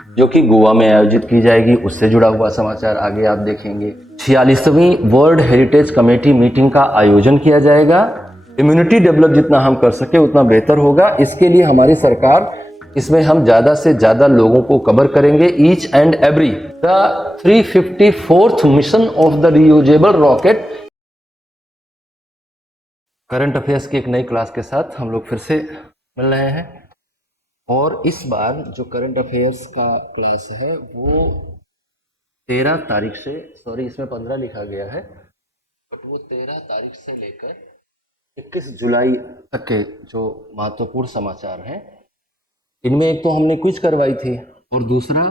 जो कि गोवा में आयोजित की जाएगी, उससे जुड़ा हुआ समाचार आगे आप देखेंगे। 46वीं वर्ल्ड हेरिटेज कमेटी मीटिंग का आयोजन किया जाएगा। इम्यूनिटी डेवलप जितना हम कर सके उतना बेहतर होगा। इसके लिए हमारी सरकार, इसमें हम ज्यादा से ज्यादा लोगों को कवर करेंगे। Each and every the 354th mission of the reusable rocket. Current affairs की एक नई क्लास के साथ हम लोग फिर से मिल रहे हैं, और इस बार जो करंट अफेयर्स का क्लास है वो 13 तारीख से, सॉरी इसमें 15 लिखा गया है, बट वो 13 तारीख से लेकर 21 जुलाई तक के जो महत्वपूर्ण समाचार हैं, इनमें एक तो हमने क्विज करवाई थी, और दूसरा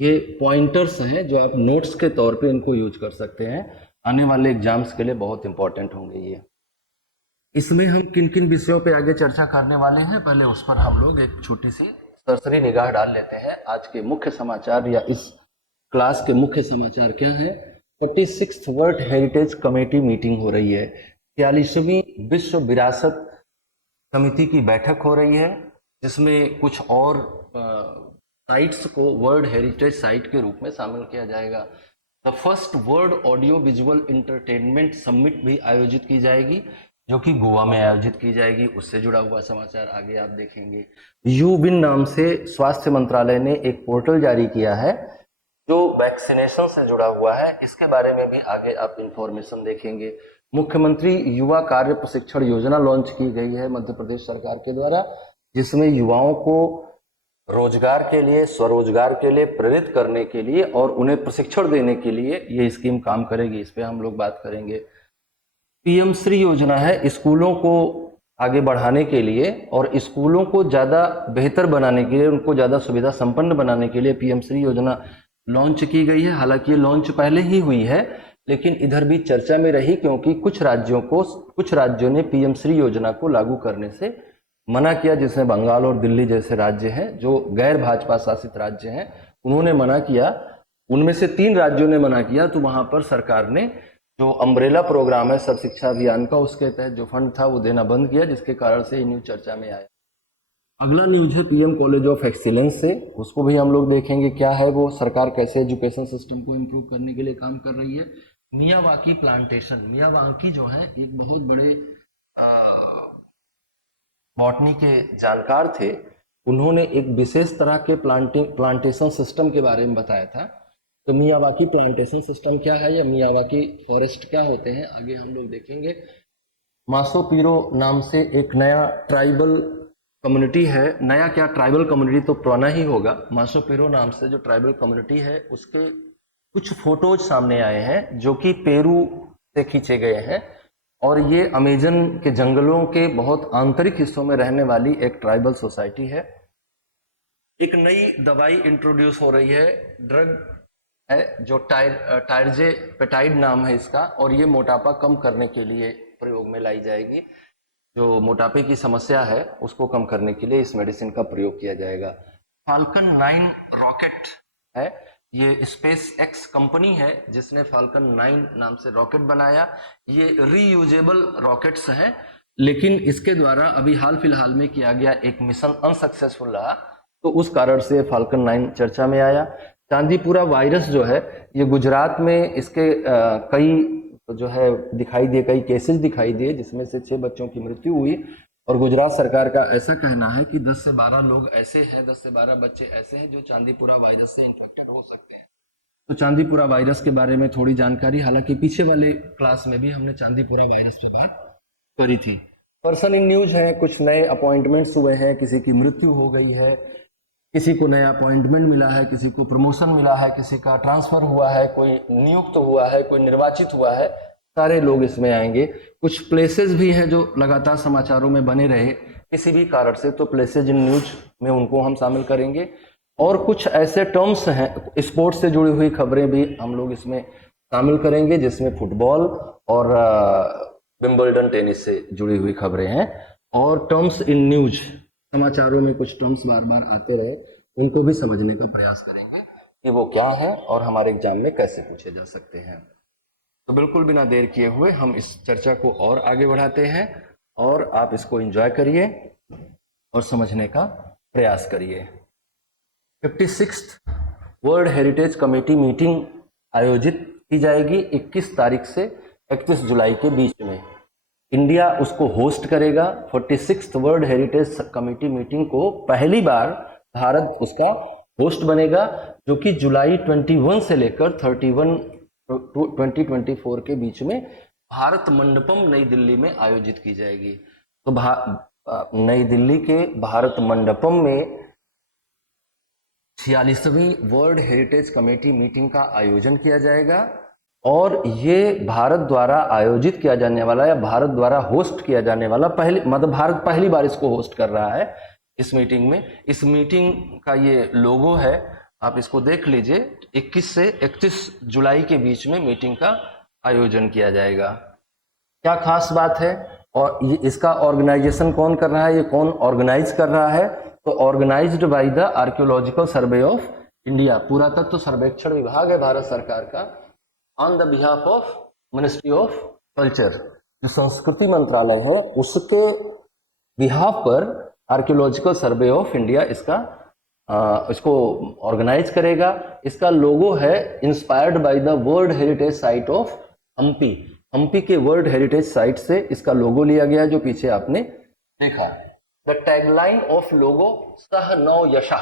ये पॉइंटर्स हैं जो आप नोट्स के तौर पे इनको यूज कर सकते हैं। आने वाले एग्जाम्स के लिए बहुत इंपॉर्टेंट होंगे ये। इसमें हम किन किन विषयों पे आगे चर्चा करने वाले हैं, पहले उस पर हम लोग एक छोटी सी सरसरी निगाह डाल लेते हैं। आज के मुख्य समाचार या इस क्लास के मुख्य समाचार क्या है? 46th world heritage committee meeting हो रही है। 46वीं विश्व विरासत समिति की बैठक हो रही है, जिसमें कुछ और साइट्स को वर्ल्ड हेरिटेज साइट के रूप में शामिल किया जाएगा। The first world audio visual entertainment summit भी आयोजित की जाएगी, जो कि गोवा में आयोजित की जाएगी। उससे जुड़ा हुआ समाचार आगे आप देखेंगे। यूविन नाम से स्वास्थ्य मंत्रालय ने एक पोर्टल जारी किया है जो वैक्सीनेशन से जुड़ा हुआ है। इसके बारे में भी आगे आप इंफॉर्मेशन देखेंगे। मुख्यमंत्री युवा कार्य प्रशिक्षण योजना लॉन्च की गई है मध्य प्रदेश सरकार के द्वारा, जिसमें युवाओं को रोजगार के लिए, स्वरोजगार के लिए प्रेरित करने के लिए और उन्हें प्रशिक्षण देने के लिए ये स्कीम काम करेगी। इस पे हम लोग बात करेंगे। पीएम श्री योजना है स्कूलों को आगे बढ़ाने के लिए और स्कूलों को ज़्यादा बेहतर बनाने के लिए, उनको ज़्यादा सुविधा संपन्न बनाने के लिए पीएम श्री योजना लॉन्च की गई है। हालांकि ये लॉन्च पहले ही हुई है, लेकिन इधर भी चर्चा में रही, क्योंकि कुछ राज्यों ने पीएम श्री योजना को लागू करने से मना किया, जिसमें बंगाल और दिल्ली जैसे राज्य हैं जो गैर भाजपा शासित राज्य हैं, उन्होंने मना किया। उनमें से 3 राज्यों ने मना किया, तो वहां पर सरकार ने जो अम्ब्रेला प्रोग्राम है सर्व शिक्षा अभियान का, उसके तहत जो फंड था वो देना बंद किया, जिसके कारण से ये न्यूज चर्चा में आया। अगला न्यूज है पीएम कॉलेज ऑफ एक्सीलेंस से। उसको भी हम लोग देखेंगे क्या है वो, सरकार कैसे एजुकेशन सिस्टम को इम्प्रूव करने के लिए काम कर रही है। मियावाकी प्लांटेशन, मियावाकी जो है एक बहुत बड़े बॉटनी के जानकार थे। उन्होंने एक विशेष तरह के प्लांटेशन सिस्टम के बारे में बताया था। तो मियावाकी प्लांटेशन सिस्टम क्या है या मियावाकी फॉरेस्ट क्या होते हैं, आगे हम लोग देखेंगे। मासो पीरो नाम से एक नया ट्राइबल कम्युनिटी है। नया क्या, ट्राइबल कम्युनिटी तो पुराना ही होगा। मासो पीरो नाम से जो ट्राइबल कम्युनिटी है उसके कुछ फोटोज सामने आए हैं जो कि पेरू से खींचे गए हैं, और ये अमेजन के जंगलों के बहुत आंतरिक हिस्सों में रहने वाली एक ट्राइबल सोसाइटी है। एक नई दवाई इंट्रोड्यूस हो रही है, ड्रग है जो टायरजे पेटाइड नाम है इसका, और ये मोटापा कम करने के लिए प्रयोग में लाई जाएगी। जो मोटापे की समस्या है उसको कम करने के लिए इस मेडिसिन का प्रयोग किया जाएगा। फाल्कन 9 रॉकेट है, ये स्पेस एक्स कंपनी है जिसने फाल्कन 9 नाम से रॉकेट बनाया। ये रीयूजेबल रॉकेट्स हैं, लेकिन इसके द्वारा अभी हाल फिलहाल में किया गया एक मिशन अनसक्सेसफुल रहा, तो उस कारण से फाल्कन 9 चर्चा में आया। चांदीपुरा वायरस जो है ये गुजरात में इसके कई जो है दिखाई दिए, कई केसेस दिखाई दिए, जिसमें से 6 बच्चों की मृत्यु हुई। और गुजरात सरकार का ऐसा कहना है कि 10 से 12 लोग ऐसे हैं, 10 से 12 बच्चे ऐसे हैं जो चांदीपुरा वायरस से इन्फेक्टेड हो सकते हैं। तो चांदीपुरा वायरस के बारे में थोड़ी जानकारी, हालांकि पीछे वाले क्लास में भी हमने चांदीपुरा वायरस पे बात करी थी। पर्सन इन न्यूज है, कुछ नए अपॉइंटमेंट्स हुए हैं, किसी की मृत्यु हो गई है, किसी को नया अपॉइंटमेंट मिला है, किसी को प्रमोशन मिला है, किसी का ट्रांसफर हुआ है, कोई नियुक्त हुआ है, कोई निर्वाचित हुआ है, सारे लोग इसमें आएंगे। कुछ प्लेसेस भी हैं जो लगातार समाचारों में बने रहे किसी भी कारण से, तो प्लेसेज इन न्यूज में उनको हम शामिल करेंगे। और कुछ ऐसे टर्म्स हैं, स्पोर्ट्स से जुड़ी हुई खबरें भी हम लोग इसमें शामिल करेंगे, जिसमें फुटबॉल और विंबलडन टेनिस से जुड़ी हुई खबरें हैं। और टर्म्स इन न्यूज, समाचारों में कुछ टर्म्स बार बार आते रहे, उनको भी समझने का प्रयास करेंगे कि वो क्या है और हमारे एग्जाम में कैसे पूछे जा सकते हैं। तो बिल्कुल बिना देर किए हुए हम इस चर्चा को और आगे बढ़ाते हैं, और आप इसको एंजॉय करिए और समझने का प्रयास करिए। 56th world heritage committee meeting आयोजित की जाएगी 21 तारीख से 31 जुलाई के बीच में। इंडिया उसको होस्ट करेगा। 46th world heritage committee meeting को पहली बार भारत उसका होस्ट बनेगा, जो कि जुलाई 21 से लेकर 31 2024 के बीच में भारत मंडपम नई दिल्ली में आयोजित की जाएगी। तो नई दिल्ली के भारत मंडपम में 46वीं वर्ल्ड हेरिटेज कमेटी मीटिंग का आयोजन किया जाएगा और ये भारत द्वारा आयोजित किया जाने वाला या भारत द्वारा होस्ट किया जाने वाला भारत पहली बार इसको होस्ट कर रहा है इस मीटिंग में। इस मीटिंग का ये लोगो है, आप इसको देख लीजिए। 21 से 31 जुलाई के बीच में मीटिंग का आयोजन किया जाएगा। क्या खास बात है और ये इसका ऑर्गेनाइजेशन कौन कर रहा है, ये कौन ऑर्गेनाइज कर रहा है? तो organised by the archaeological survey of India, पुरातत्व सर्वेक्षण विभाग है भारत सरकार का, on the behalf of ministry of culture, जो संस्कृति मंत्रालय है उसके बिहाफ पर आर्कियोलॉजिकल सर्वे ऑफ इंडिया इसको ऑर्गेनाइज करेगा। इसका लोगो है inspired by the world heritage site of Hampi. Hampi के वर्ल्ड हेरिटेज साइट से इसका लोगो लिया गया, जो पीछे आपने देखा। द टैगलाइन ऑफ लोगो सह नौ यशा।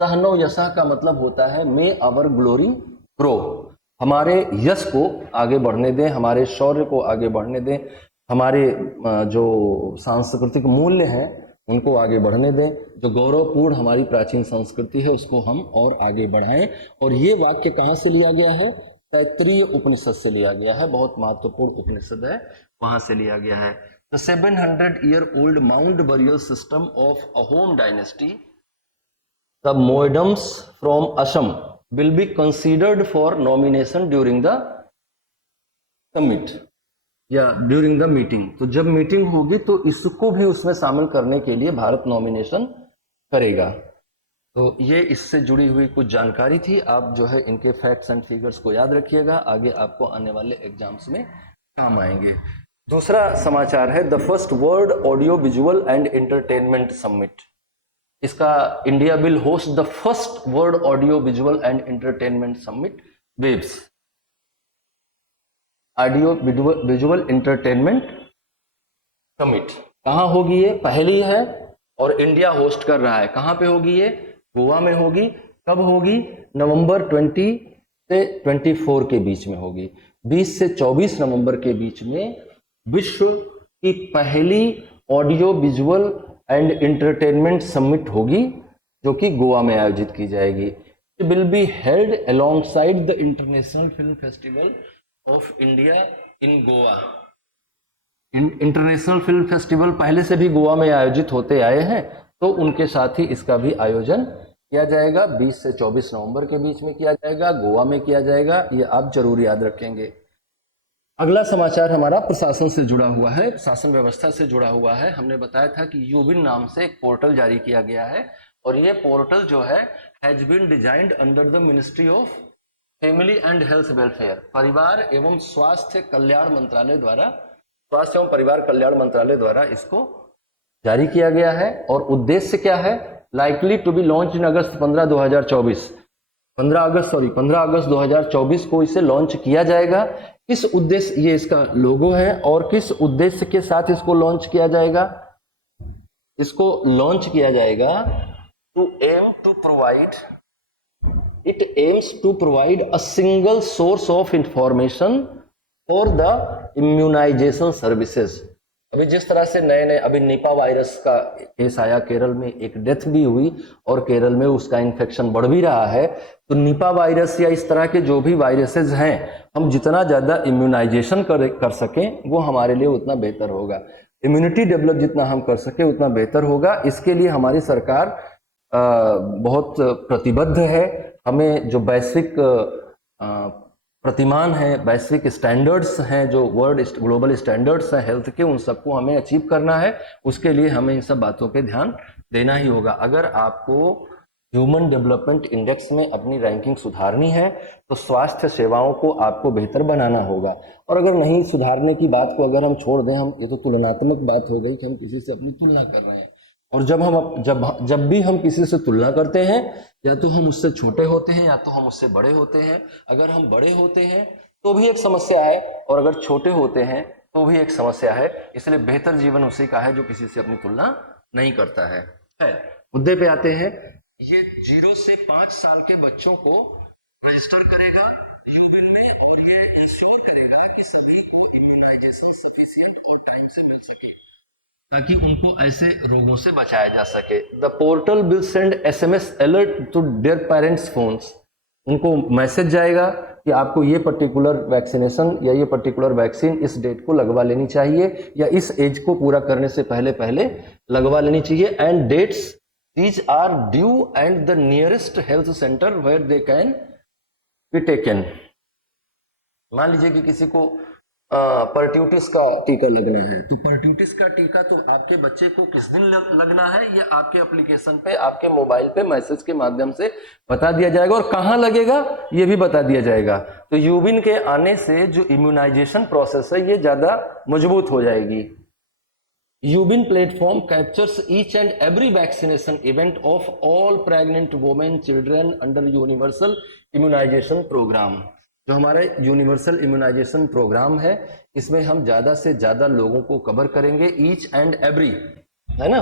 सह नौ यशा का मतलब होता है मे आवर ग्लोरी ग्रो, हमारे यश को आगे बढ़ने दें, हमारे शौर्य को आगे बढ़ने दें, हमारे जो सांस्कृतिक मूल्य हैं उनको आगे बढ़ने दें, जो गौरवपूर्ण हमारी प्राचीन संस्कृति है उसको हम और आगे बढ़ाएं। और ये वाक्य कहाँ से लिया गया है? तैत्तिरीय उपनिषद से लिया गया है, बहुत महत्वपूर्ण उपनिषद है, वहां से लिया गया है। The 700-year-old mound burial system of Ahom dynasty, the moedums from Assam, will be considered for nomination during the summit या ड्यूरिंग द मीटिंग। तो जब मीटिंग होगी तो इसको भी उसमें शामिल करने के लिए भारत नॉमिनेशन करेगा। तो ये इससे जुड़ी हुई कुछ जानकारी थी। आप जो है इनके फैक्ट्स एंड फिगर्स को याद रखिएगा, आगे आपको आने वाले एग्जाम्स में काम आएंगे। दूसरा समाचार है the first world audio visual and entertainment summit. इसका India will host the first world audio visual and entertainment summit waves, audio visual entertainment summit. कहाँ होगी? ये पहली है और इंडिया होस्ट कर रहा है। कहाँ पे होगी ये? गोवा में होगी। कब होगी? नवंबर 20 से 24 के बीच में होगी। 20 से 24 नवंबर के बीच में विश्व की पहली audio visual and entertainment summit होगी, जो कि गोवा में आयोजित की जाएगी। It will be held alongside the international film festival of India in Goa. International film festival पहले से भी गोवा में आयोजित होते आए हैं, तो उनके साथ ही इसका भी आयोजन किया जाएगा। 20 से 24 नवंबर के बीच में किया जाएगा, गोवा में किया जाएगा, ये आप जरूर याद रखेंगे। अगला समाचार हमारा प्रशासन से जुड़ा हुआ है, शासन व्यवस्था से जुड़ा हुआ है। हमने बताया था कि यूबिन नाम से एक पोर्टल जारी किया गया है और ये पोर्टल जो है has been designed under the ministry of family and health welfare, परिवार एवं स्वास्थ्य कल्याण मंत्रालय द्वारा, स्वास्थ्य एवं परिवार कल्याण मंत्रालय द्वारा इसको जारी किया गया है। और उद्देश्य क्या है? Likely to be launch in August 15 August 2024 को इसे लॉन्च किया जाएगा। किस उद्देश्य, ये इसका लोगो है, और किस उद्देश्य के साथ इसको लॉन्च किया जाएगा? इसको लॉन्च किया जाएगा it aims to provide a single source of information for the immunization services। अभी जिस तरह से नए नए अभी निपा वायरस का केस आया, केरल में एक डेथ भी हुई और केरल में उसका इन्फेक्शन बढ़ भी रहा है, तो निपा वायरस या इस तरह के जो भी वायरसेस हैं, हम जितना ज़्यादा इम्यूनाइजेशन कर सकें वो हमारे लिए उतना बेहतर होगा। इम्यूनिटी डेवलप जितना हम कर सकें उतना बेहतर होगा। इसके लिए हमारी सरकार बहुत प्रतिबद्ध है। हमें जो वैश्विक प्रतिमान है, वैश्विक स्टैंडर्ड्स हैं, जो वर्ल्ड ग्लोबल स्टैंडर्ड्स हैं हेल्थ के, उन सबको हमें अचीव करना है। उसके लिए हमें इन सब बातों पे ध्यान देना ही होगा। अगर आपको ह्यूमन डेवलपमेंट इंडेक्स में अपनी रैंकिंग सुधारनी है तो स्वास्थ्य सेवाओं को आपको बेहतर बनाना होगा। और अगर नहीं सुधारने की बात को अगर हम छोड़ दें, हम ये तो तुलनात्मक बात हो गई कि हम किसी से अपनी तुलना कर रहे हैं, और जब भी हम किसी से तुलना करते हैं, या तो हम उससे छोटे होते हैं या तो हम उससे बड़े होते हैं। अगर हम बड़े होते हैं तो भी एक समस्या है, और अगर छोटे होते हैं तो भी एक समस्या है। इसलिए बेहतर जीवन उसी का है जो किसी से अपनी तुलना नहीं करता है। मुद्दे पे आते हैं। ये 0 से 5 साल के बच्चों को रजिस्टर करेगा यूबिन में, और ये इंश्योर करेगा कि सभी इम्यूनाइजेशन सफिशिएंट और टाइम से मिल सके, ताकि उनको ऐसे रोगों से बचाया जा सके। The portal will send SMS alert to their parents phones. उनको मैसेज जाएगा कि आपको ये पर्टिकुलर वैक्सीनेशन या ये पर्टिकुलर वैक्सीन इस डेट को लगवा लेनी चाहिए, या इस एज को पूरा करने से पहले पहले लगवा लेनी चाहिए। And dates these are due and the nearest health centre where they can be taken. मान लीजिए कि किसी को परट्यूटिस का टीका लगना है, तो परट्यूटिस का टीका तो आपके बच्चे को किस दिन लगना है, ये आपके एप्लीकेशन पे, आपके मोबाइल पे मैसेज के माध्यम से बता दिया जाएगा, और कहां लगेगा ये भी बता दिया जाएगा। तो यूबिन के आने से जो इम्यूनाइजेशन प्रोसेस है ये ज्यादा मजबूत हो जाएगी। U WIN platform captures each and every vaccination event of all pregnant women children under universal immunisation programme. जो हमारा यूनिवर्सल इम्यूनाइजेशन प्रोग्राम है, इसमें हम ज्यादा से ज्यादा लोगों को कवर करेंगे। ईच एंड एवरी, है ना,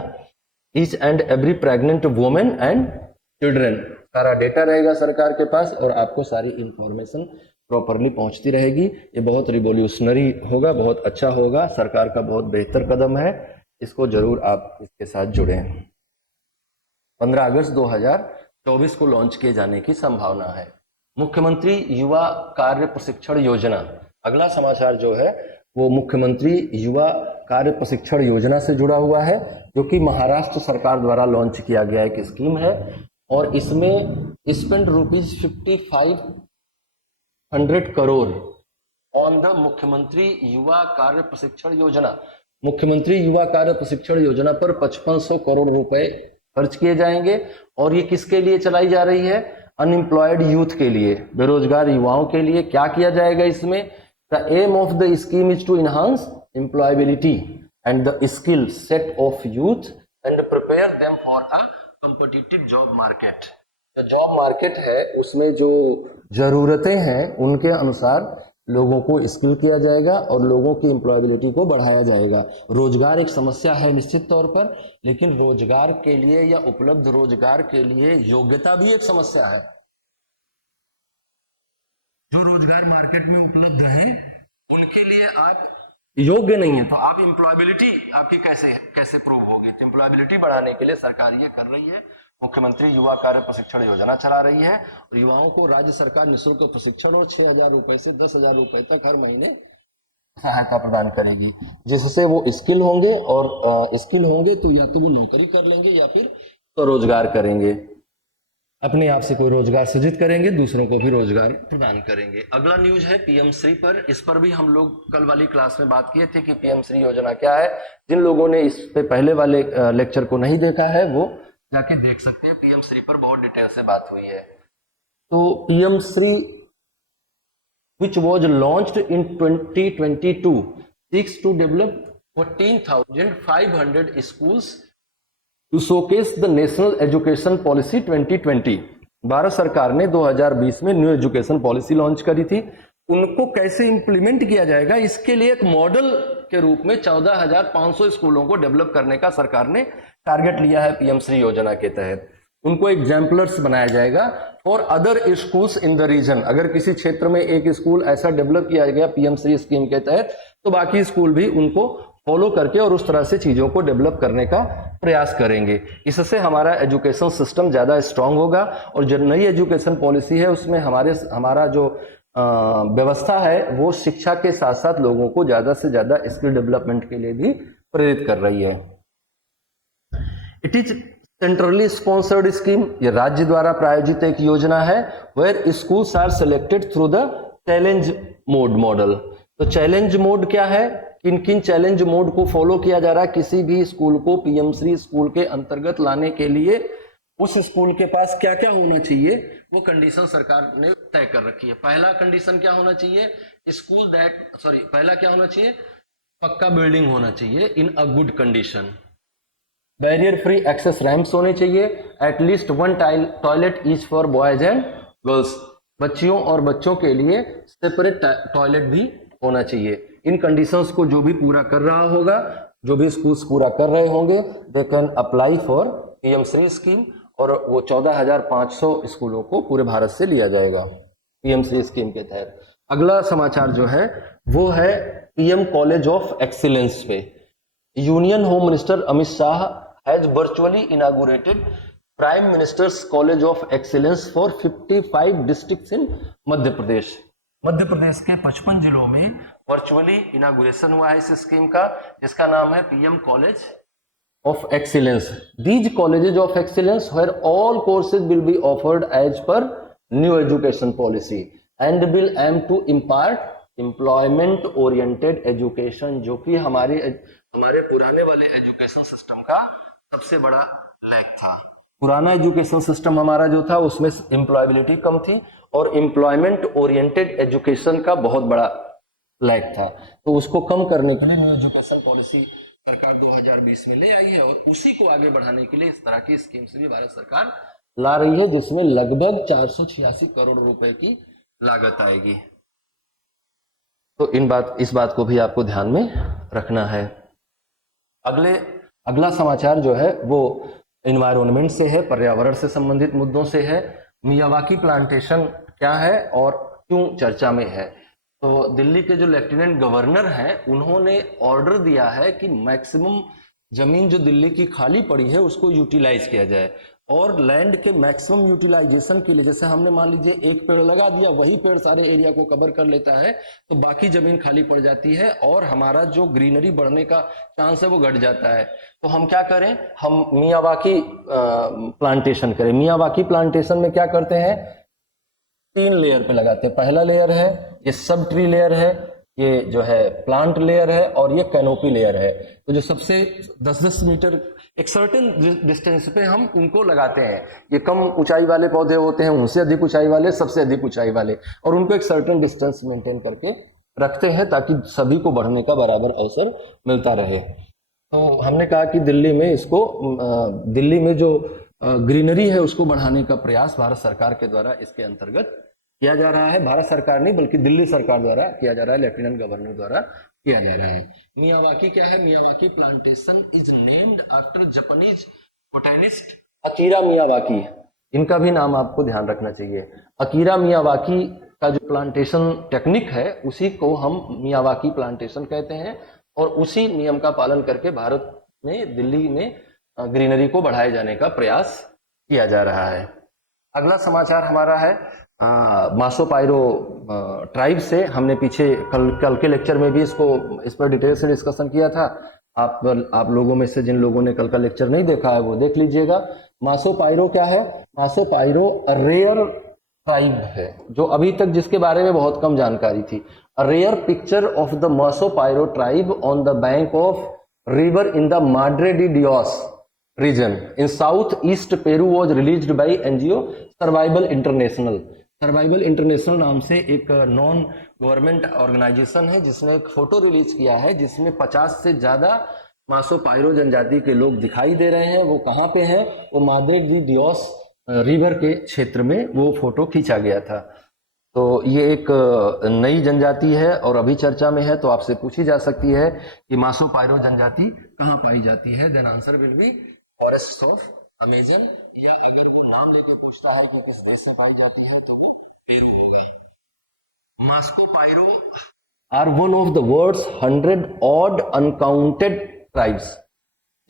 each and every pregnant women and children. सारा डेटा रहेगा सरकार के पास, और आपको सारी इंफॉर्मेशन प्रॉपरली पहुंचती रहेगी। ये बहुत रिवॉल्यूशनरी होगा, बहुत अच्छा होगा, सरकार का बहुत बेहतर कदम है। इसको जरूर आप इसके साथ जुड़ें। 15 अगस्त 2024 को लॉन्च किए जाने की संभावना है। मुख्यमंत्री युवा कार्य प्रशिक्षण योजना, अगला समाचार जो है वो मुख्यमंत्री युवा कार्य प्रशिक्षण योजना से जुड़ा हुआ है, जो कि महाराष्ट्र सरकार द्वारा लॉन्च किया गया एक स्कीम है। और इसमें स्पेंड ₹5500 करोड़ ऑन द मुख्यमंत्री युवा कार्य प्रशिक्षण योजना। मुख्यमंत्री युवा कार्य प्रशिक्षण योजना पर 5500 करोड़ रुपए खर्च किए जाएंगे। और ये किसके लिए चलाई जा रही है? अनएम्प्लॉयड यूथ के लिए, बेरोजगार युवाओं के लिए। क्या किया जाएगा इसमें? The aim of the scheme is to enhance employability and the skill set of youth and prepare them for a competitive job market. जो जॉब मार्केट है उसमें जो जरूरतें हैं उनके अनुसार लोगों को स्किल किया जाएगा और लोगों की एम्प्लॉयबिलिटी को बढ़ाया जाएगा। रोजगार एक समस्या है निश्चित तौर पर, लेकिन रोजगार के लिए या उपलब्ध रोजगार के लिए योग्यता भी एक समस्या है। जो रोजगार मार्केट में उपलब्ध है उनके लिए आप योग्य नहीं है, तो आप एम्प्लॉयबिलिटी आपकी कैसे प्रूव होगी? तो एम्प्लॉयबिलिटी बढ़ाने के लिए सरकार ये कर रही है, मुख्यमंत्री युवा कार्य प्रशिक्षण योजना चला रही है। और युवाओं को राज्य सरकार निःशुल्क प्रशिक्षण और 6,000 रुपए से 10,000 रुपए तक हर महीने सहायता प्रदान करेगी, जिससे वो स्किल होंगे, और स्किल होंगे तो या तो वो नौकरी कर लेंगे या फिर स्वरोजगार करेंगे, अपने आप से कोई रोजगार सृजित करेंगे, दूसरों को भी रोजगार प्रदान करेंगे। अगला न्यूज है पीएम श्री पर। इस पर भी हम लोग कल वाली क्लास में बात किए थे कि पीएम श्री योजना क्या है। जिन लोगों ने इस पे पहले वाले लेक्चर को नहीं देखा है वो जाके देख सकते हैं। पीएम श्री पर बहुत डिटेल से बात हुई है। तो PM Shri which was launched in 2022 seeks to develop 14,500 schools to showcase the National Education Policy 2020। Bharat सरकार ने 2020 में न्यू एजुकेशन पॉलिसी लॉन्च करी थी। उनको कैसे इंप्लीमेंट किया जाएगा, इसके लिए एक मॉडल के रूप में 14,500 स्कूलों को डेवलप करने का सरकार ने टारगेट लिया है पीएम श्री योजना के तहत। उनको एग्जाम्पलर्स बनाया जाएगा for other schools in the region. अगर किसी क्षेत्र में एक स्कूल ऐसा डेवलप किया गया पीएम श्री स्कीम के तहत, तो बाकी स्कूल भी उनको फॉलो करके और उस तरह से चीजों को डेवलप करने का प्रयास करेंगे। इससे हमारा एजुकेशन सिस्टम ज्यादा स्ट्रांग होगा। और जो नई एजुकेशन पॉलिसी है उसमें हमारा जो व्यवस्था है वो शिक्षा के साथ साथ लोगों को ज्यादा से ज्यादा स्किल डेवलपमेंट के लिए भी प्रेरित कर रही है। It is centrally sponsored scheme, ये राज्य द्वारा प्रायोजित एक योजना है। Where schools are selected through the challenge mode model. तो चैलेंज मोड क्या है? किन किन चैलेंज मोड को फॉलो किया जा रहा है? किसी भी स्कूल को पीएम श्री स्कूल के अंतर्गत लाने के लिए उस स्कूल के पास क्या क्या होना चाहिए, वो कंडीशन सरकार ने तय कर रखी है। पहला कंडीशन क्या होना चाहिए? पहला क्या होना चाहिए? पक्का बिल्डिंग होना चाहिए in a good condition. Barrier free access ramps होने चाहिए, at least one toilet each for boys and girls, बच्चियों और बच्चों के लिए सेपरेट टॉयलेट भी होना चाहिए। इन कंडीशंस को जो भी पूरा कर रहा होगा, जो भी स्कूल्स पूरा कर रहे होंगे, they can apply for PM Shri scheme, और वो 14,500 स्कूलों को पूरे भारत से लिया जाएगा पीएम श्री स्कीम के तहत। अगला समाचार जो है वो है पीएम कॉलेज ऑफ एक्सीलेंस पे। Union home minister Amit Shah has virtually inaugurated prime minister's college of excellence for 55 districts in Madhya Pradesh. Madhya Pradesh के 55 जिलों में वर्चुअली इनागुरेशन हुआ है इस स्कीम का, जिसका नाम है PM college of excellence. These colleges of excellence where all courses will be offered as per new education policy and will aim to impart employment oriented education, जो कि हमारे पुराने वाले एजुकेशन सिस्टम का सबसे बड़ा लैक था। पुराना एजुकेशन सिस्टम हमारा जो था उसमें एम्प्लॉयबिलिटी कम थी और एम्प्लॉयमेंट ओरिएंटेड एजुकेशन का बहुत बड़ा लैक था। तो उसको कम करने के लिए न्यू एजुकेशन पॉलिसी सरकार 2020 में ले आई है, और उसी को आगे बढ़ाने के लिए इस तरह की स्कीम्स भी भारत सरकार ला रही है, जिसमें लगभग 486 करोड़ रुपए की लागत आएगी। तो इस बात को भी आपको ध्यान में रखना है। अगला समाचार जो है वो एनवायरनमेंट से है, पर्यावरण से संबंधित मुद्दों से है। मियावाकी प्लांटेशन क्या है और क्यों चर्चा में है? तो दिल्ली के जो लेफ्टिनेंट गवर्नर हैं उन्होंने ऑर्डर दिया है कि मैक्सिमम जमीन जो दिल्ली की खाली पड़ी है उसको यूटिलाइज किया जाए, और लैंड के मैक्सिमम यूटिलाइजेशन के लिए, जैसे हमने मान लीजिए एक पेड़ लगा दिया, वही पेड़ सारे एरिया को कवर कर लेता है, तो बाकी जमीन खाली पड़ जाती है और हमारा जो ग्रीनरी बढ़ने का चांस है वो घट जाता है। तो हम क्या करें, हम मियावाकी प्लांटेशन करें। मियावाकी प्लांटेशन में क्या करते हैं, 3 लेयर पे लगाते हैं। पहला लेयर है ये सब ट्री लेयर है, ये जो है प्लांट लेयर है, और ये कैनोपी लेयर है। तो जो सबसे 10-10 मीटर एक सर्टेन डिस्टेंस पे हम उनको लगाते हैं। ये कम ऊंचाई वाले पौधे होते हैं, उनसे अधिक ऊंचाई वाले, सबसे अधिक ऊंचाई वाले, और उनको एक सर्टेन डिस्टेंस मेंटेन करके रखते हैं ताकि सभी को बढ़ने का बराबर अवसर मिलता रहे। तो हमने कहा कि दिल्ली में जो ग्रीनरी है उसको बढ़ाने का प्रयास भारत सरकार के द्वारा इसके अंतर्गत किया जा रहा है। भारत सरकार नहीं बल्कि दिल्ली सरकार द्वारा किया जा रहा है, लेफ्टिनेंट गवर्नर द्वारा किया जा रहा है। मियावाकी क्या है? Miyawaki plantation is named after Japanese botanist Akira Miyawaki. इनका भी नाम आपको ध्यान रखना चाहिए। अकीरा मियावाकी का जो प्लांटेशन टेक्निक है उसी को हम मियावाकी प्लांटेशन कहते हैं, और उसी नियम का पालन करके भारत में, दिल्ली में ग्रीनरी को बढ़ाए जाने का प्रयास किया जा रहा है। अगला समाचार हमारा है मासो पायरो ट्राइब से। हमने पीछे कल के लेक्चर में भी इस पर डिटेल से डिस्कशन किया था। आप लोगों में से जिन लोगों ने कल का लेक्चर नहीं देखा है वो देख लीजिएगा। मासो पायरो क्या है? मासो पायरो रेयर ट्राइब है जो अभी तक जिसके बारे में बहुत कम जानकारी थी। A rare picture of the Mashco Piro tribe on the bank of river in the Madre de Dios region in southeast Peru was released by NGO survival international. Survival international नाम से एक नॉन गवर्नमेंट ऑर्गेनाइजेशन है जिसने एक photo release किया है जिसमें 50 से ज्यादा मासो पायरो जनजाति के लोग दिखाई दे रहे हैं। वो कहाँ पे हैं? वो माद्रे डी डियोस रिवर के क्षेत्र में वो फोटो खींचा गया था। तो ये एक नई जनजाति है और अभी चर्चा में है, तो आपसे पूछी जा सकती है कि मासो पायरो जनजाति कहाँ पाई जाती है? Then answer will be forest of Amazon, या अगर वो नाम लेके पूछता है कि किस देश से पाई जाती है तो वो पेरू होगा। Mashco Piro are one of the world's 100 odd uncounted tribes,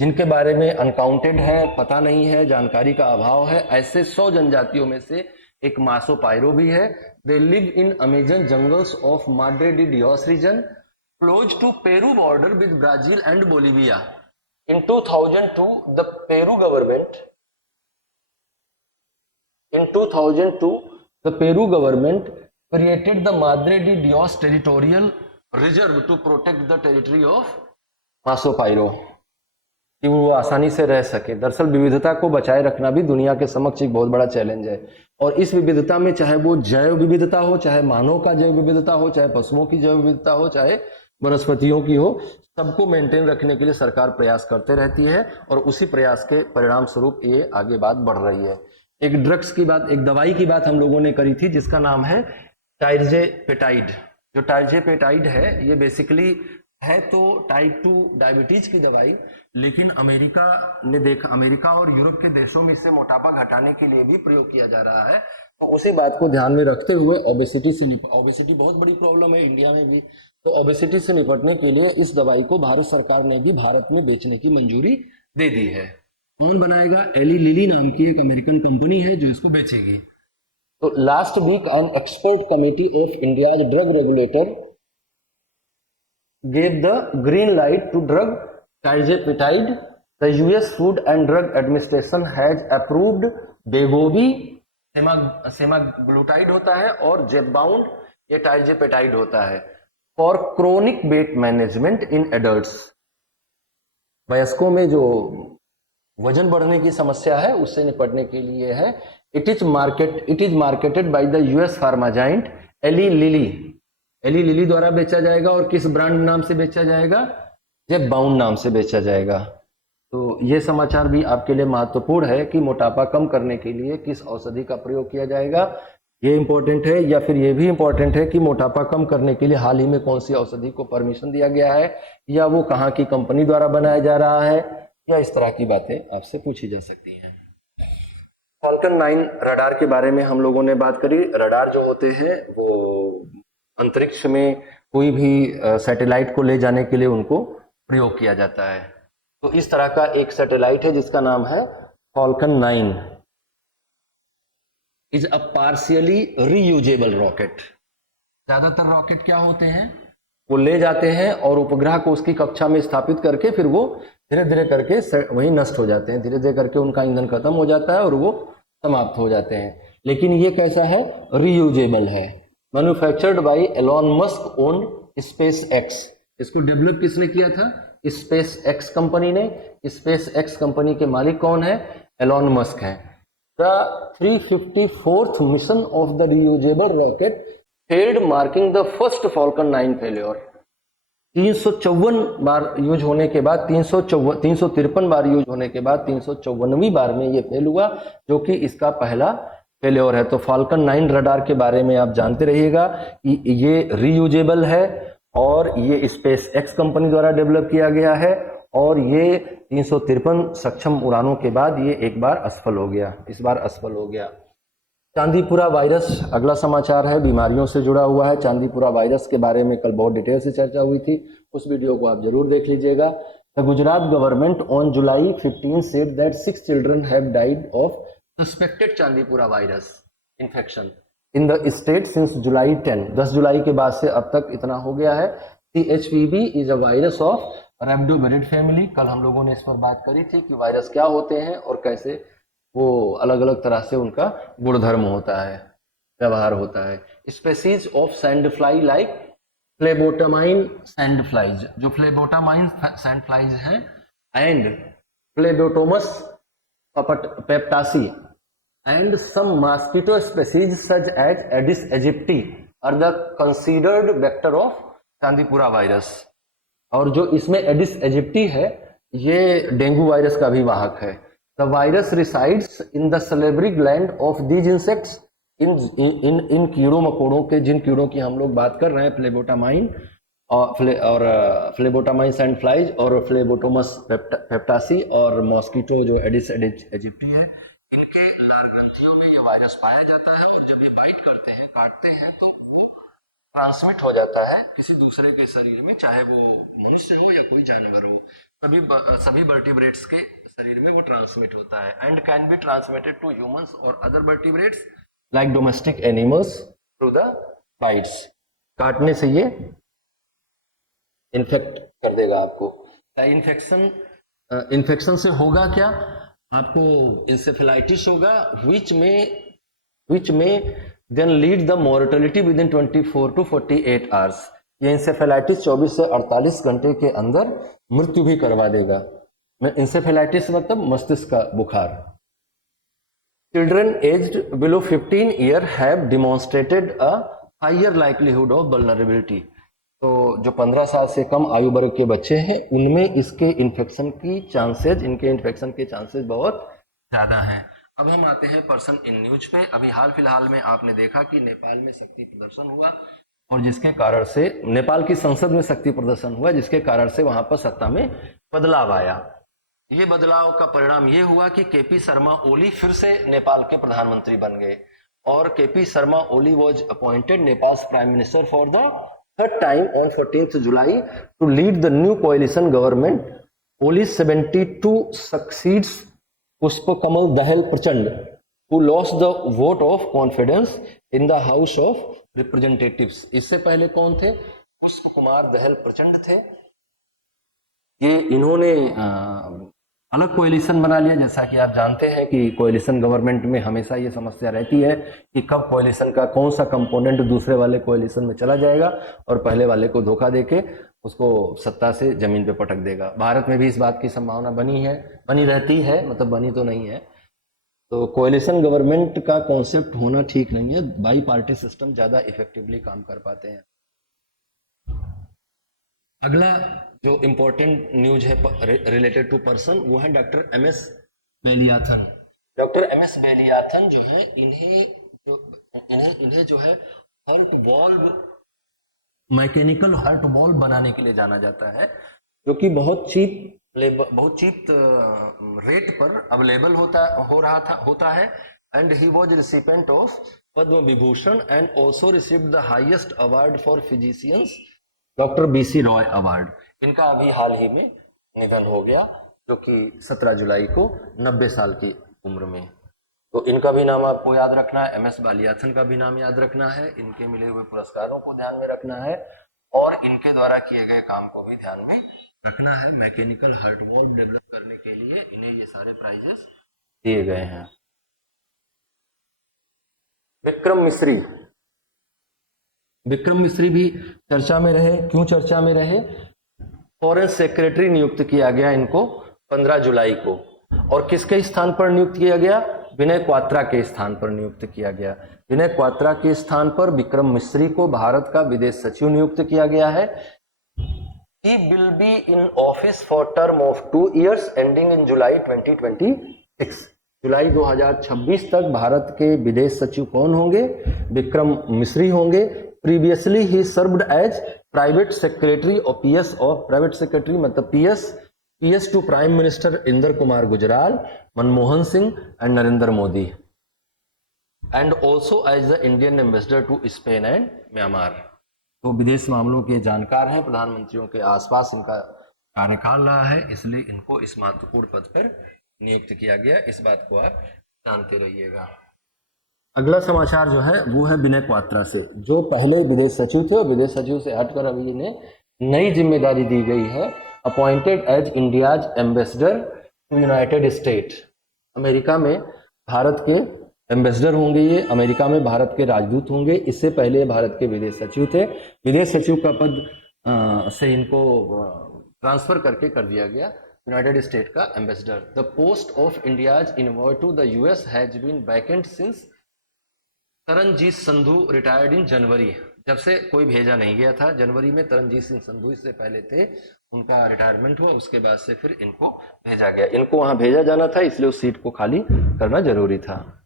जिनके बारे में अनकाउंटेड है, पता नहीं है, जानकारी का अभाव है। ऐसे 100 जनजातियों में से एक मासो पायरो भी है। They live in Amazon jungles of Madre de Dios region close to Peru border with Brazil and Bolivia. In 2002, the Peru government created the Madre de Dios Territorial Reserve to protect the territory of Maso Pairo, कि वो आसानी से रह सके। दरअसल विविधता को बचाए रखना भी दुनिया के समक्ष एक बहुत बड़ा चैलेंज है, और इस विविधता में चाहे वो जैव विविधता हो, चाहे मानव का जैव विविधता हो, चाहे पशुओं की जैव विविधता हो, चाहे वनस्पतियों की हो, सबको मेंटेन रखने के लिए सरकार प्रयास करते रहती है और उसी प्रयास के परिणाम स्वरूप ये आगे बात बढ़ रही है। एक ड्रग्स की बात, एक दवाई की बात हम लोगों ने करी थी जिसका नाम है टाइरजेपेटाइड। जो टाइरजेपेटाइड है ये बेसिकली है तो टाइप 2 डायबिटीज की दवाई, लेकिन अमेरिका और यूरोप के देशों में इससे मोटापा घटाने के लिए भी प्रयोग किया जा रहा है। तो उसी बात को ध्यान में रखते हुए ओबेसिटी बहुत बड़ी प्रॉब्लम है इंडिया में भी, तो ओबेसिटी से निपटने के लिए इस दवाई को भारत सरकार ने भी भारत में बेचने की मंजूरी दे दी है। कौन बनाएगा? एली लिली नाम की एक अमेरिकन कंपनी है जो इसको बेचेगी। तो last week an expert committee of India drug regulator gave the green light to drug tirzepatide. The US Food and Drug Administration has approved Wegovy, semaglutide होता है, और Zepbound, ये tirzepatide होता है, for chronic weight management in adults. वयस्कों में जो वजन बढ़ने की समस्या है उससे निपटने के लिए है। It is marketed by the US pharma giant Eli Lilly द्वारा बेचा जाएगा। और किस ब्रांड नाम से बेचा जाएगा? जेबबाउंड नाम से बेचा जाएगा। तो ये समाचार भी आपके लिए महत्वपूर्ण है कि मोटापा कम करने के लिए किस औषधि का प्रयोग किया जाएगा, ये इंपॉर्टेंट है। या फिर ये भी इंपॉर्टेंट है कि मोटापा कम करने के लिए हाल ही में कौन सी औषधि को परमिशन दिया गया है, या वो कहाँ की कंपनी द्वारा बनाया जा रहा है, या इस तरह की बातें आपसे पूछी जा सकती हैं। फॉल्कन 9 रडार के बारे में हम लोगों ने बात करी। रडार जो होते हैं वो अंतरिक्ष में कोई भी सैटेलाइट को ले जाने के लिए उनको प्रयोग किया जाता है। तो इस तरह का एक सैटेलाइट है जिसका नाम है Falcon 9, is a partially reusable rocket. ज्यादातर रॉकेट क्या होते हैं, वो ले जाते हैं और उपग्रह को उसकी कक्षा में स्थापित करके फिर वो धीरे धीरे करके वहीं नष्ट हो जाते हैं, धीरे धीरे करके उनका ईंधन खत्म हो जाता है और वो समाप्त हो जाते हैं। लेकिन ये कैसा है? रीयूजेबल है। Manufactured by Elon Musk owned space x. इसको डेवलप किसने किया था? स्पेस एक्स कंपनी ने। स्पेस एक्स कंपनी के मालिक कौन है? एलॉन मस्क है। The 354th mission of the reusable rocket failed, marking the first Falcon 9 failure. 354 bar use होने के बाद 353 बार यूज होने के बाद 354वीं बार में ये फेल हुआ, जो कि इसका पहला फेल्योर है। तो फॉल्कन 9 रडार के बारे में आप जानते रहिएगा कि ये रीयूजेबल है और ये स्पेस एक्स कंपनी द्वारा डेवलप किया गया है, और ये 353 सक्षम उड़ानों के बाद ये एक बार असफल हो गया, इस बार असफल हो गया। चांदीपुरा वायरस अगला समाचार है, बीमारियों से जुड़ा हुआ है। चांदीपुरा वायरस के बारे में कल बहुत डिटेल से चर्चा हुई थी, उस वीडियो को आप जरूर देख लीजिएगा। The Gujarat government on July 15 said that 6 children have died of suspected Chandipura virus infection in the state since जुलाई 10। 10 जुलाई के बाद से अब तक इतना हो गया है। CHPV is a virus of Rhabdoviridae family. कल हम लोगों ने इस पर बात करी थी कि वायरस क्या होते हैं और कैसे वो अलग अलग तरह से उनका गुणधर्म होता है, व्यवहार होता है। Species of sand fly like phlebotomine sand flies, जो फ्लेबोटामाइन सैंड फ्लाइज हैं, and Phlebotomus papatasi and some mosquito species such as Aedes aegypti are the considered vector of Chandipura virus. और जो इसमें एडिस एजिप्टी है ये डेंगू वायरस का भी वाहक है। The virus resides in the salivary gland of these insects, इन कीड़ों मकोड़ों के, जिन कीड़ों की हम लोग बात कर रहे हैं, फ्लेबोटामाइन और फ्लेबोटामाइन सैंड फ्लाइज और फ्लेबोटोमस पेप्टासी और मॉस्किटो जो एडिस एजिप्टी है, इनके लार ग्रंथियों में ये वायरस पाया जाता है। और जब ये बाइट करते हैं, काटते हैं, तो ट्रांसमिट हो जाता है किसी दूसरे के शरीर में, चाहे वो मनुष्य हो या कोई जानवर हो। सभी वर्टिब्रेट्स के शरीर में वो ट्रांसमिट होता है and can be transmitted to humans और other vertebrates like domestic animals through the bites. काटने से ये इन्फेक्ट कर देगा आपको। इन्फेक्शन से होगा क्या? आपको इंसेफेलाइटिस होगा, which may then lead the mortality within 24 to 48 hours। ये इंसेफेलाइटिस 24 से 48 घंटे के अंदर मृत्यु भी करवा देगा। इंसेफेलाइटिस मतलब मस्तिष्क का बुखार। Children aged below 15 years have demonstrated a higher likelihood of vulnerability। तो जो 15 साल से कम आयु वर्ग के बच्चे हैं उनमें इसके इन्फेक्शन के चांसेस बहुत ज़्यादा हैं। अब हम आते हैं पर्सन इन न्यूज पे। अभी हाल फिलहाल में आपने देखा कि नेपाल में शक्ति प्रदर्शन हुआ और जिसके कारण से नेपाल की संसद में शक्ति प्रदर्शन हुआ, जिसके कारण से वहां पर सत्ता में बदलाव आया। ये बदलाव का परिणाम ये हुआ कि केपी शर्मा ओली फिर से नेपाल के प्रधानमंत्री बन गए और KP Sharma Oli was appointed Nepal prime minister for the third time on 14th July to lead the new coalition government. Oli 72 succeeds Pushpa Kamal Dahal Prachanda who lost the vote of confidence in the House of Representatives। इससे पहले कौन थे? पुष्प कुमार दहल प्रचंड थे। ये इन्होंने अलग कोएलिशन बना लिया। जैसा कि आप जानते हैं कि कोएलिशन गवर्नमेंट में हमेशा ये समस्या रहती है कि कब कोएलिशन का कौन सा कंपोनेंट दूसरे वाले कोएलिशन में चला जाएगा और पहले वाले को धोखा देके उसको सत्ता से जमीन पे पटक देगा। भारत में भी इस बात की संभावना बनी रहती है, मतलब बनी तो नहीं है। तो कोएलिशन गवर्नमेंट का कॉन्सेप्ट होना ठीक नहीं है, बाई पार्टी सिस्टम ज्यादा इफेक्टिवली काम कर पाते हैं। अगला जो इंपॉर्टेंट न्यूज है रिलेटेड टू पर्सन वो है डॉक्टर एमएस वेलियाथन। डॉक्टर एमएस वेलियाथन जो है इन्हें जो है heart ball, mechanical heart ball बनाने के लिए जाना जाता है, जो कि बहुत चीप रेट पर अवेलेबल होता है। And he was recipient of Padma Vibhushan and also received the highest award for physicians, doctor BC Roy award. इनका अभी हाल ही में निधन हो गया, जो कि 17 जुलाई को 90 साल की उम्र में। तो इनका भी नाम आपको याद रखना है, एमएस वेलियाथन का भी नाम याद रखना है, इनके मिले हुए पुरस्कारों को ध्यान में रखना है और इनके द्वारा किए गए काम को भी ध्यान में रखना है। मैकेनिकल हार्ट वॉल्व डेवलप करने के लिए इन्हें ये सारे प्राइजेस दिए गए हैं। विक्रम मिश्री भी चर्चा में रहे। क्यों चर्चा में रहे? फॉरेन सेक्रेटरी नियुक्त किया गया इनको 15 जुलाई को, और किसके स्थान पर नियुक्त किया गया? विनय क्वात्रा के स्थान पर नियुक्त किया गया। विनय क्वात्रा के स्थान पर विक्रम मिश्री को भारत का विदेश सचिव नियुक्त किया गया है। He will be in office for term of 2 years ending in July 2026। जुलाई 2026 तक भारत के विदेश सचिव कौन होंगे? विक्रम मिश्री होंगे। प्रीवियसली ही सर्व्ड एज प्राइवेट सेक्रेटरी और पीएस, और प्राइवेट सेक्रेटरी मतलब PS to prime minister Inder Kumar Gujral, Manmohan Singh and Narendra Modi, and also as the Indian ambassador to Spain and Myanmar. तो विदेश मामलों के जानकार हैं, प्रधानमंत्रियों के आसपास इनका कार्यकाल रहा है, इसलिए इनको इस महत्वपूर्ण पद पर नियुक्त किया गया। इस बात को आप जानते रहिएगा। अगला समाचार जो है वो है विनय क्वात्रा से, जो पहले विदेश सचिव थे और विदेश सचिव से हटकर अभी इन्हें नई जिम्मेदारी दी गई है, appointed as India's ambassador to United State. America में भारत के एम्बेसडर होंगे, ये अमेरिका में भारत के राजदूत होंगे। इससे पहले भारत के विदेश सचिव थे। विदेश सचिव का पद से इनको ट्रांसफर करके कर दिया गया यूनाइटेड स्टेट का ambassador. The post of India's envoy to the US has been vacant since Taranjit Sandhu retired in January. जब से कोई भेजा नहीं गया था। जनवरी में तरनजीत सिंह संधू इससे पहले थे, उनका रिटायरमेंट हुआ, उसके बाद से फिर इनको भेजा गया। इनको वहां भेजा जाना था, इसलिए उस सीट को खाली करना जरूरी था।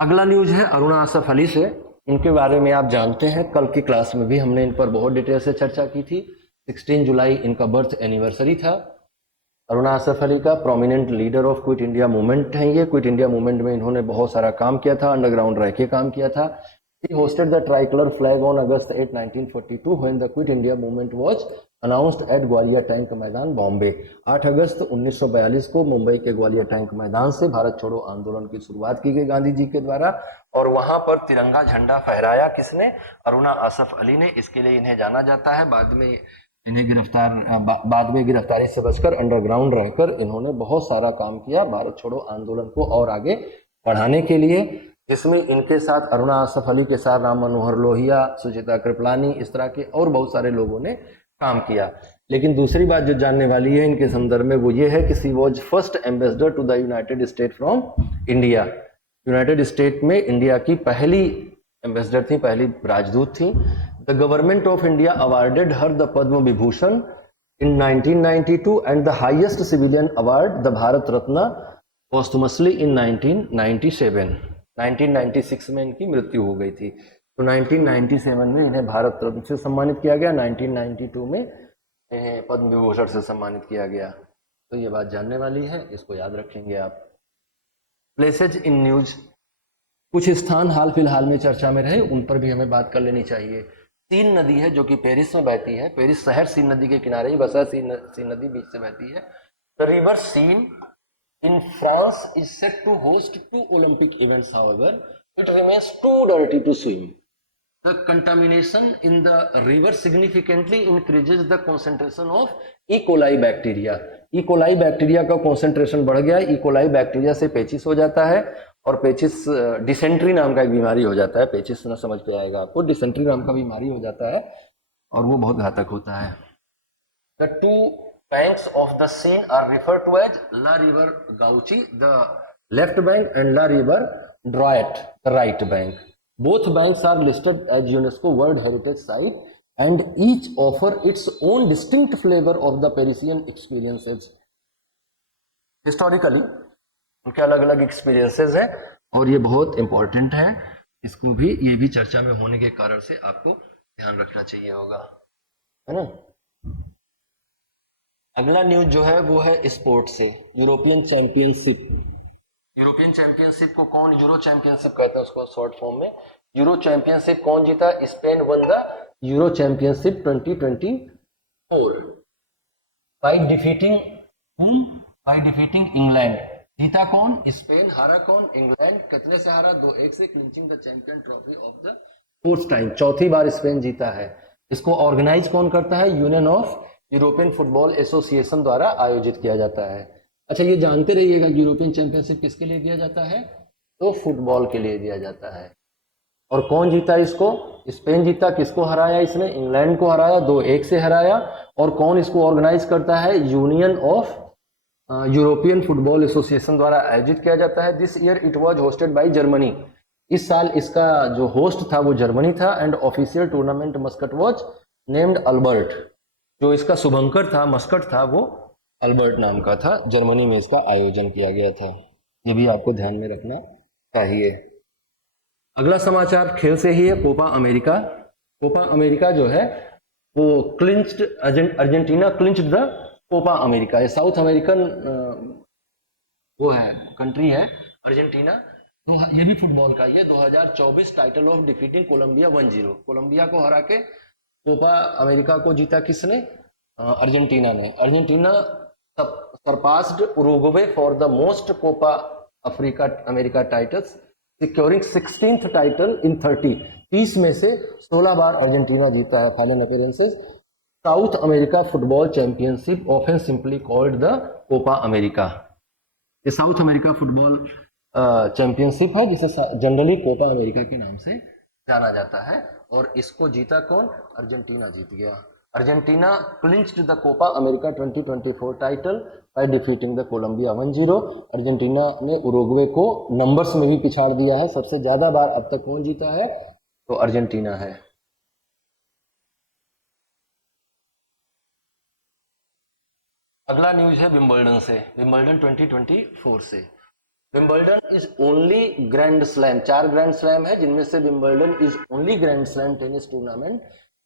अगला न्यूज है अरुणा आसफ अली से। इनके बारे में आप जानते हैं, कल की क्लास में भी हमने इन पर बहुत डिटेल से चर्चा की थी। 16 जुलाई इनका बर्थ एनिवर्सरी था। अरुणा आसफ अली का prominent leader of quit India movement है ये। क्विट इंडिया मूवमेंट में इन्होंने बहुत सारा काम किया था, अंडरग्राउंड रह के काम किया था। He hosted the tricolor flag on August 8, 1942 when the Quit India movement was announced at Gwalior tank मैदान, बॉम्बे। 8 अगस्त 1942 को मुंबई के ग्वालियर टैंक मैदान से भारत छोड़ो आंदोलन की शुरुआत की गई गांधी जी के द्वारा, और वहां पर तिरंगा झंडा फहराया किसने? अरुणा आसफ अली ने। इसके लिए इन्हें जाना जाता है। बाद में गिरफ्तारी से बचकर अंडरग्राउंड रहकर इन्होंने बहुत सारा काम किया भारत छोड़ो आंदोलन को और आगे बढ़ाने के लिए, जिसमें इनके साथ अरुणा आसफ अली के साथ राम मनोहर लोहिया, सुचिता कृपलानी, इस तरह के और बहुत सारे लोगों ने काम किया। लेकिन दूसरी बात जो जानने वाली है इनके संदर्भ में वो ये है कि she was first ambassador to the United State from India. United State में इंडिया की पहली एम्बेसडर थी, पहली राजदूत थी। The government of India awarded her the Padma Vibhushan in 1992 and the highest civilian award the Bharat Ratna posthumously in 1997. 1996 में इनकी मृत्यु हो गई थी, तो 1997 में इन्हें भारत रत्न से सम्मानित किया गया, 1992 में इन्हें पद्म विभूषण से सम्मानित किया गया। तो ये बात जानने वाली है, इसको याद रखेंगे आप। प्लेसेज इन न्यूज, कुछ स्थान हाल फिलहाल में चर्चा में रहे, उन पर भी हमें बात कर लेनी चाहिए। सीन नदी है जो कि पेरिस में बहती है, पेरिस शहर सीन नदी के किनारे ही बसा, सीन नदी बीच से बहती है। The river Seine in France is set to host 2 Olympic events, however it remains too dirty to swim. The contamination in the river significantly increases the concentration of E coli bacteria. E coli bacteria का concentration बढ़ गया, E coli bacteria से पेचिस हो जाता है, और पेचिस dysentery नाम का एक बीमारी हो जाता है। पेचिस ना समझ पे आएगा आपको, डिसेंट्री नाम का बीमारी हो जाता है और वो बहुत घातक होता है। The 2 banks of the Seine are referred to as La River Gauchi, the left bank, and La River Droit, the right bank. Both banks are listed as UNESCO World Heritage Site and each offer its own distinct flavor of the Parisian experiences. Historically उनके अलग अलग experiences हैं और ये बहुत important है, इसको भी, ये भी चर्चा में होने के कारण से आपको ध्यान रखना चाहिए होगा, है ना। अगला न्यूज जो है वो है स्पोर्ट से, यूरोपियन चैंपियनशिप। यूरोपियन चैंपियनशिप को कौन यूरो चैंपियनशिप कहता है, उसको शॉर्ट फॉर्म में। यूरो चैंपियनशिप कौन जीता? Spain one the euro championship 2024 by defeating England. जीता कौन? स्पेन। हारा कौन? इंग्लैंड। कितने से हारा? 2-1 से, clinching the champion trophy of the 4th time, चौथी बार स्पेन जीता है। इसको ऑर्गेनाइज कौन करता है? Union of European football association द्वारा आयोजित किया जाता है। अच्छा, ये जानते रहिएगा यूरोपियन चैंपियनशिप किसके लिए दिया जाता है? तो फुटबॉल के लिए दिया जाता है। और कौन जीता इसको? स्पेन जीता। किसको हराया इसने? इंग्लैंड को हराया, 2-1 से हराया। और कौन इसको ऑर्गेनाइज करता है? Union of European football association द्वारा आयोजित किया जाता है। This year it was hosted by Germany. इस साल इसका जो होस्ट था वो जर्मनी था। And official tournament Muscat was named Albert. जो इसका शुभंकर था, मस्कट था, वो अल्बर्ट नाम का था। जर्मनी में इसका आयोजन किया गया था, ये भी आपको ध्यान में रखना चाहिए। अगला समाचार खेल से ही है, कोपा अमेरिका। कोपा अमेरिका जो है वो clinched, Argentina clinched the Copa America. ये साउथ अमेरिकन वो है, कंट्री है अर्जेंटीना। तो ये भी फुटबॉल का, ये 2024 title of defeating Colombia 1-0। Colombia को हरा के कोपा अमेरिका को जीता किसने? अर्जेंटीना ने। Argentina surpassed Uruguay for the most Copa Africa America titles, securing 16th title in 30 में से 16 बार अर्जेंटीना जीता है final appearances. South America football championship, often simply called the Copa America. ये साउथ अमेरिका फुटबॉल चैंपियनशिप है जिसे generally Copa America के नाम से जाना जाता है। और इसको जीता कौन? अर्जेंटीना जीत गया। Argentina clinched the Copa America 2024 title by defeating the Colombia 1-0। Argentina ने उरुग्वे को नंबर्स में भी पिछाड़ दिया है। सबसे ज्यादा बार अब तक कौन जीता है? तो अर्जेंटीना है। अगला न्यूज है विंबलडन से, विंबलडन 2024 से। Wimbledon is only grand slam, 4 grand slam है जिनमें से Wimbledon is only grand slam tennis tournament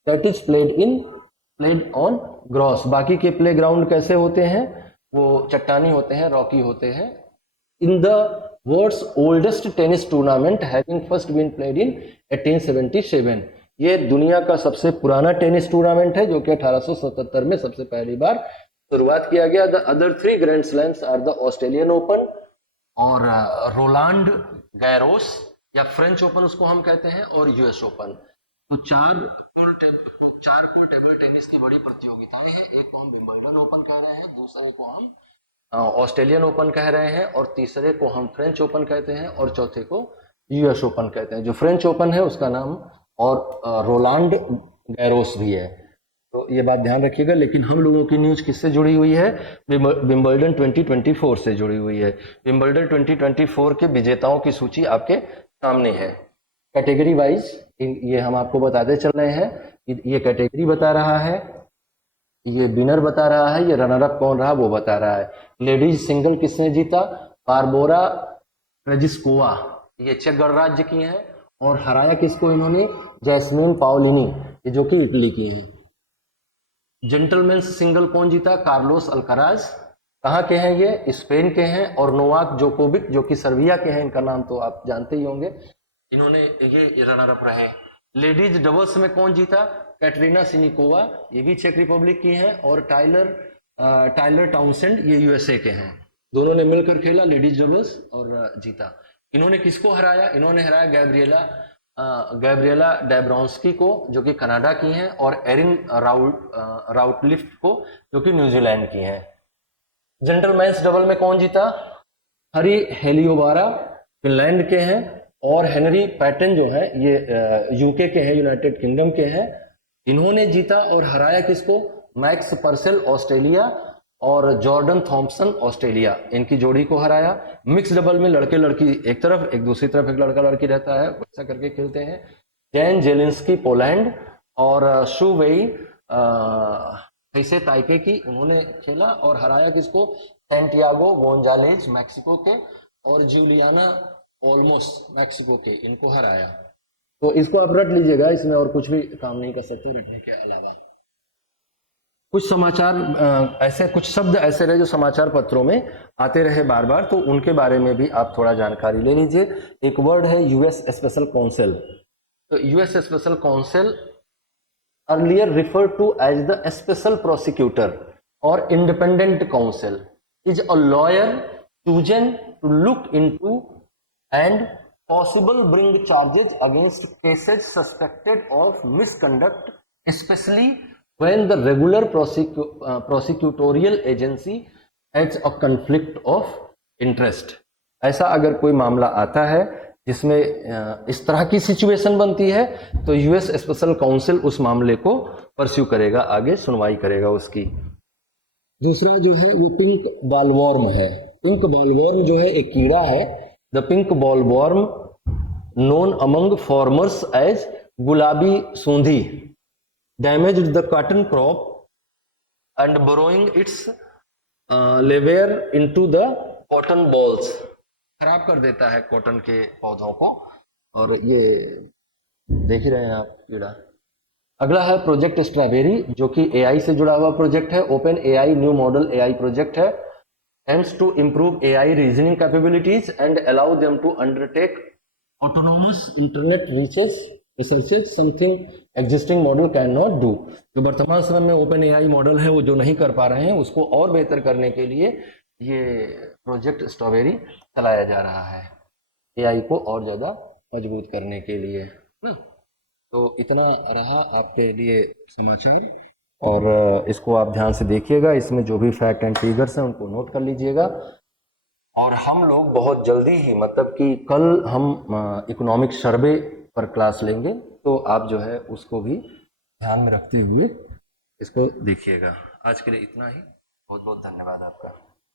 that is played on gross. बाकी के प्ले ग्राउंड कैसे होते हैं? वो चट्टानी होते हैं, रॉकी होते हैं। In the world's oldest tennis tournament having first been played in 1877। ये दुनिया का सबसे पुराना टेनिस टूर्नामेंट है जो कि 1877 में सबसे पहली बार शुरुआत किया गया। The other 3 grand slams are the Australian open और रोलांड गैरोस या फ्रेंच ओपन उसको हम कहते हैं, और यूएस ओपन। तो 4 को टेबल टेनिस की बड़ी प्रतियोगिताएं हैं। एक को हम विंबलडन ओपन कह रहे हैं, दूसरे को हम ऑस्ट्रेलियन ओपन कह रहे हैं, और तीसरे को हम फ्रेंच ओपन कहते हैं, और चौथे को यूएस ओपन कहते हैं। जो फ्रेंच ओपन है उसका नाम और रोलांड गैरोस भी है, तो ये बात ध्यान रखिएगा। लेकिन हम लोगों की न्यूज किससे जुड़ी हुई है? विंबलडन 2024 से जुड़ी हुई है। विंबलडन 2024 के विजेताओं की सूची आपके सामने है। कैटेगरी वाइज ये हम आपको बताते चल रहे हैं। ये कैटेगरी बता रहा है, ये विनर बता रहा है, ये रनर अप कौन रहा वो बता रहा है। लेडीज सिंगल किसने जीता? बारबोरा क्रेजिस्कोवा, ये चेक गणराज्य की हैं, और हराया किसको इन्होंने? जैस्मिन पाओलिनी, ये जो कि इटली की हैं। जेंटलमैन्स सिंगल कौन जीता? कार्लोस अल्कराज, कहाँ के हैं ये? स्पेन के हैं। और नोवाक जोकोविक जो कि सर्बिया के हैं, इनका नाम तो आप जानते ही होंगे, इन्होंने ये रनर अप रहे। लेडीज डबल्स में कौन जीता? कैटरीना सिनिकोवा, ये भी चेक रिपब्लिक की हैं। और टाइलर टाउनसेंड, ये यूएसए के हैं। दोनों ने मिलकर खेला लेडीज डबल्स और जीता। इन्होंने किसको हराया? इन्होंने हराया गैब्रिएला डेब्रॉन्स्की को जो कि कनाडा की हैं, और एरिन राउटलिफ्ट को जो कि न्यूजीलैंड की हैं। जेंटलमैन्स डबल में कौन जीता? हरी हेलियोबारा फिनलैंड के हैं, और हेनरी पैटन जो है ये यूके के हैं, यूनाइटेड किंगडम के हैं। इन्होंने जीता और हराया किसको? मैक्स पर्सेल ऑस्ट्रेलिया और जॉर्डन थॉम्पसन ऑस्ट्रेलिया, इनकी जोड़ी को हराया। मिक्स डबल में लड़के लड़की एक तरफ, एक दूसरी तरफ एक लड़का लड़की रहता है, वैसा करके खेलते हैं। जैन जेलिंस्की पोलैंड और शू वेई ऐसे ताइपे की, उन्होंने खेला और हराया किसको? सैंटियागो गोंजालेज मैक्सिको के, और जूलियाना ऑलमोस मैक्सिको के, इनको हराया। तो इसको आप रट लीजिएगा, इसमें और कुछ भी काम नहीं कर सकते रटने के अलावा। कुछ समाचार ऐसे, कुछ शब्द ऐसे रहे जो समाचार पत्रों में आते रहे बार बार, तो उनके बारे में भी आप थोड़ा जानकारी ले लीजिए। एक वर्ड है यूएस स्पेशल काउंसिल। तो US special council earlier referred to as the special prosecutor or independent counsel is a lawyer chosen to look into and possible bring charges against cases suspected of misconduct, especially when the regular prosecutorial agency has a conflict of interest। ऐसा अगर कोई मामला आता है जिसमें इस तरह की सिचुएशन बनती है, तो यूएस स्पेशल काउंसिल उस मामले को परस्यू करेगा, आगे सुनवाई करेगा उसकी। दूसरा जो है वो पिंक बॉलवॉर्म है। पिंक बॉलवॉर्म जो है एक कीड़ा है। The pink bollworm known among farmers as गुलाबी सूंधी damaged the cotton crop and burrowing its larvae into the cotton bolls, खराब कर देता है कॉटन के पौधों को, और ये देख ही रहे हैं आप कीड़ा। अगला है प्रोजेक्ट स्ट्रॉबेरी, जो कि एआई से जुड़ा हुआ प्रोजेक्ट है। Open AI new model AI project है, aims to improve AI reasoning capabilities and allow them to undertake autonomous internet researches, something existing model cannot do। जो वर्तमान समय में ओपन एआई मॉडल है वो जो नहीं कर पा रहे हैं, उसको और बेहतर करने के लिए ये प्रोजेक्ट स्ट्रॉबेरी चलाया जा रहा है, एआई को और ज़्यादा मजबूत करने के लिए ना। तो इतना रहा आपके लिए समाचार, और इसको आप ध्यान से देखिएगा, इसमें जो भी फैक्ट एंड फिगर्स हैं उनको नोट कर लीजिएगा। और हम लोग बहुत जल्दी ही, मतलब कि कल हम इकोनॉमिक सर्वे पर क्लास लेंगे, तो आप जो है उसको भी ध्यान में रखते हुए इसको देखिएगा। आज के लिए इतना ही, बहुत बहुत धन्यवाद आपका।